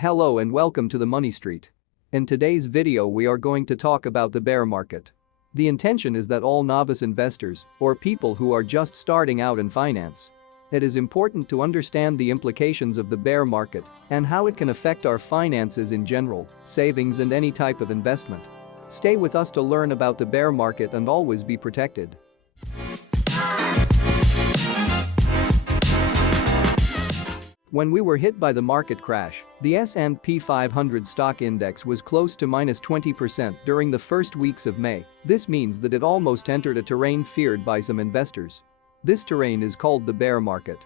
Hello and welcome to the Money Street. In today's video we are going to talk about the bear market. The intention is that all novice investors, or people who are just starting out in finance. It is important to understand the implications of the bear market and how it can affect our finances in general, savings and any type of investment. Stay with us to learn about the bear market and always be protected. When we were hit by the market crash, the S&P 500 stock index was close to -20% during the first weeks of May. This means that it almost entered a terrain feared by some investors. This terrain is called the bear market.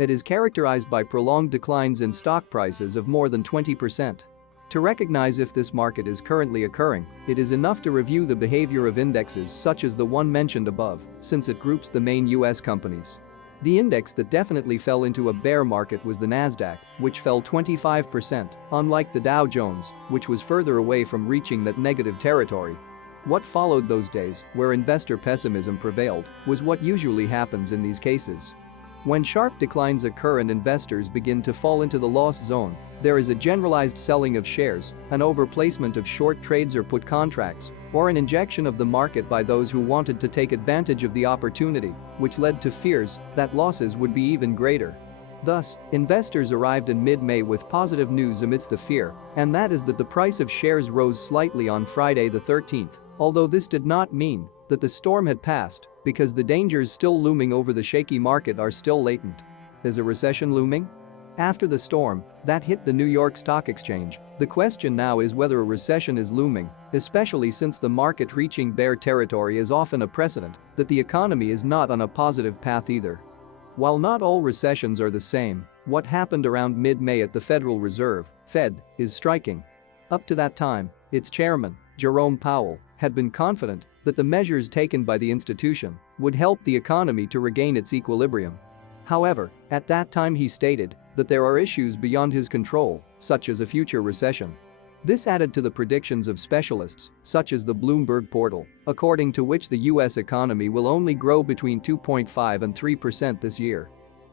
It is characterized by prolonged declines in stock prices of more than 20%. To recognize if this market is currently occurring, it is enough to review the behavior of indexes such as the one mentioned above, since it groups the main US companies. The index that definitely fell into a bear market was the Nasdaq, which fell 25%, unlike the Dow Jones, which was further away from reaching that negative territory. What followed those days, where investor pessimism prevailed, was what usually happens in these cases. When sharp declines occur and investors begin to fall into the loss zone, there is a generalized selling of shares, an overplacement of short trades or put contracts, or an injection of the market by those who wanted to take advantage of the opportunity, which led to fears that losses would be even greater. Thus, investors arrived in mid-May with positive news amidst the fear, and that is that the price of shares rose slightly on Friday the 13th, although this did not mean that the storm had passed, because the dangers still looming over the shaky market are still latent. Is a recession looming? After the storm that hit the New York Stock Exchange, the question now is whether a recession is looming, especially since the market reaching bear territory is often a precedent that the economy is not on a positive path either. While not all recessions are the same, what happened around mid-May at the Federal Reserve, Fed, is striking. Up to that time, its chairman, Jerome Powell, had been confident that the measures taken by the institution would help the economy to regain its equilibrium. However, at that time he stated that there are issues beyond his control, such as a future recession. This added to the predictions of specialists, such as the Bloomberg portal, according to which the US economy will only grow between 2.5 and 3% this year.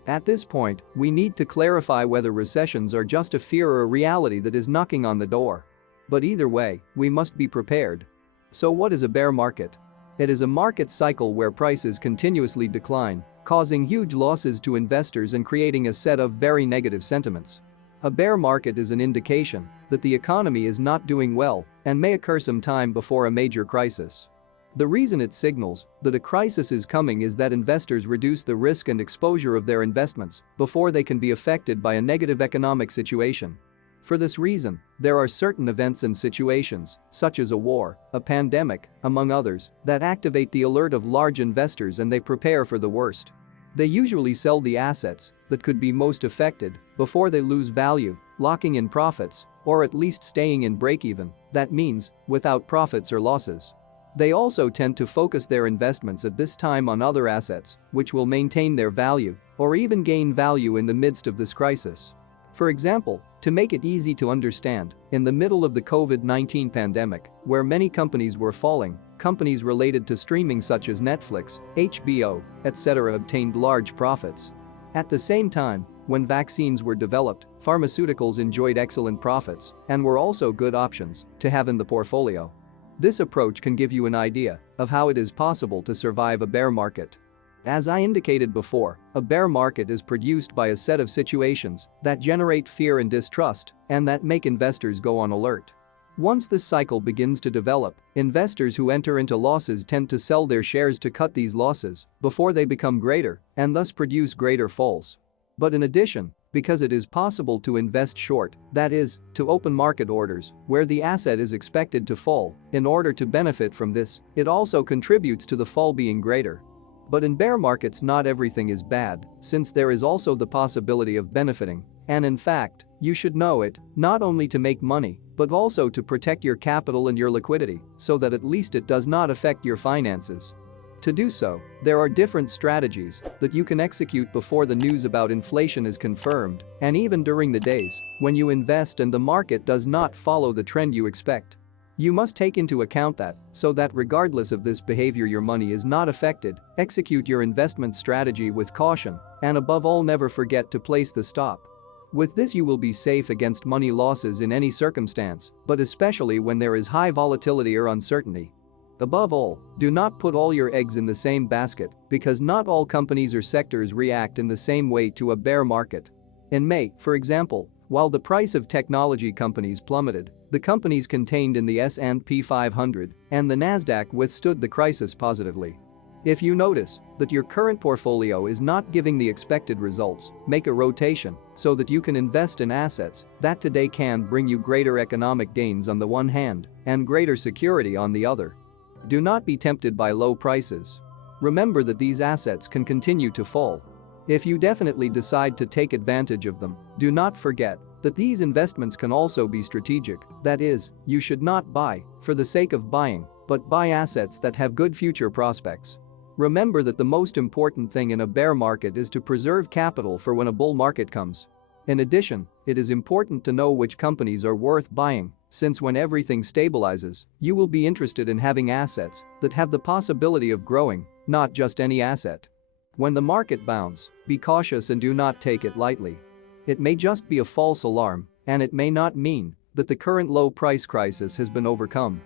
At this point, we need to clarify whether recessions are just a fear or a reality that is knocking on the door. But either way, we must be prepared. So what is a bear market? It is a market cycle where prices continuously decline, causing huge losses to investors and creating a set of very negative sentiments. A bear market is an indication that the economy is not doing well and may occur some time before a major crisis. The reason it signals that a crisis is coming is that investors reduce the risk and exposure of their investments before they can be affected by a negative economic situation. For this reason, there are certain events and situations, such as a war, a pandemic, among others, that activate the alert of large investors and they prepare for the worst. They usually sell the assets that could be most affected before they lose value, locking in profits, or at least staying in break-even, that means, without profits or losses. They also tend to focus their investments at this time on other assets, which will maintain their value, or even gain value in the midst of this crisis. For example, to make it easy to understand, in the middle of the COVID-19 pandemic, where many companies were falling, companies related to streaming such as Netflix, HBO, etc. obtained large profits. At the same time, when vaccines were developed, pharmaceuticals enjoyed excellent profits and were also good options to have in the portfolio. This approach can give you an idea of how it is possible to survive a bear market. As I indicated before, a bear market is produced by a set of situations that generate fear and distrust and that make investors go on alert. Once this cycle begins to develop, investors who enter into losses tend to sell their shares to cut these losses before they become greater and thus produce greater falls. But in addition, because it is possible to invest short, that is, to open market orders, where the asset is expected to fall, in order to benefit from this, it also contributes to the fall being greater. But in bear markets not everything is bad, since there is also the possibility of benefiting, and in fact, you should know it, not only to make money, but also to protect your capital and your liquidity, so that at least it does not affect your finances. To do so, there are different strategies that you can execute before the news about inflation is confirmed, and even during the days when you invest and the market does not follow the trend you expect. You must take into account that, so that regardless of this behavior your money is not affected, execute your investment strategy with caution, and above all never forget to place the stop. With this you will be safe against money losses in any circumstance, but especially when there is high volatility or uncertainty. Above all, do not put all your eggs in the same basket because not all companies or sectors react in the same way to a bear market. In May, for example, while the price of technology companies plummeted, the companies contained in the S&P 500 and the Nasdaq withstood the crisis positively. If you notice that your current portfolio is not giving the expected results, make a rotation so that you can invest in assets that today can bring you greater economic gains on the one hand and greater security on the other. Do not be tempted by low prices. Remember that these assets can continue to fall. If you definitely decide to take advantage of them, do not forget that these investments can also be strategic, that is, you should not buy for the sake of buying, but buy assets that have good future prospects. Remember that the most important thing in a bear market is to preserve capital for when a bull market comes. In addition, it is important to know which companies are worth buying, since when everything stabilizes, you will be interested in having assets that have the possibility of growing, not just any asset. When the market bounces, be cautious and do not take it lightly. It may just be a false alarm, and it may not mean that the current low price crisis has been overcome.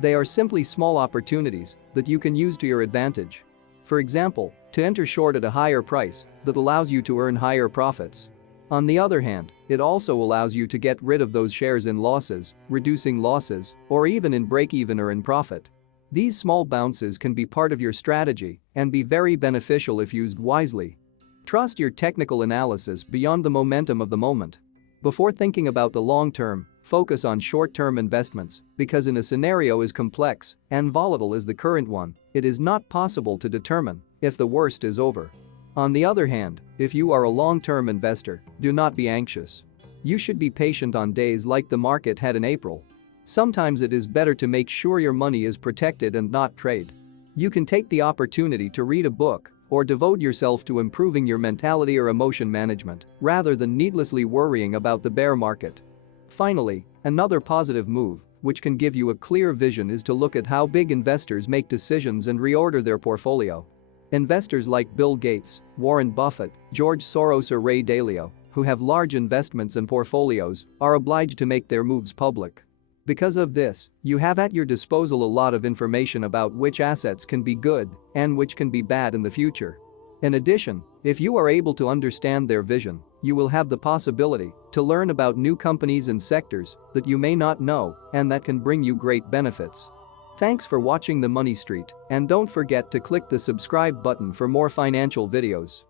They are simply small opportunities that you can use to your advantage. For example, to enter short at a higher price that allows you to earn higher profits. On the other hand, it also allows you to get rid of those shares in losses, reducing losses, or even in break-even or in profit. These small bounces can be part of your strategy and be very beneficial if used wisely. Trust your technical analysis beyond the momentum of the moment. Before thinking about the long term, focus on short-term investments because in a scenario as complex and volatile as the current one, it is not possible to determine if the worst is over. On the other hand, if you are a long-term investor, do not be anxious. You should be patient on days like the market had in April. Sometimes it is better to make sure your money is protected and not trade. You can take the opportunity to read a book or devote yourself to improving your mentality or emotion management rather than needlessly worrying about the bear market. Finally, another positive move, which can give you a clear vision, is to look at how big investors make decisions and reorder their portfolio. Investors like Bill Gates, Warren Buffett, George Soros or Ray Dalio, who have large investments and portfolios, are obliged to make their moves public. Because of this, you have at your disposal a lot of information about which assets can be good and which can be bad in the future. In addition, if you are able to understand their vision, you will have the possibility to learn about new companies and sectors that you may not know and that can bring you great benefits. Thanks for watching The Money Street, and don't forget to click the subscribe button for more financial videos.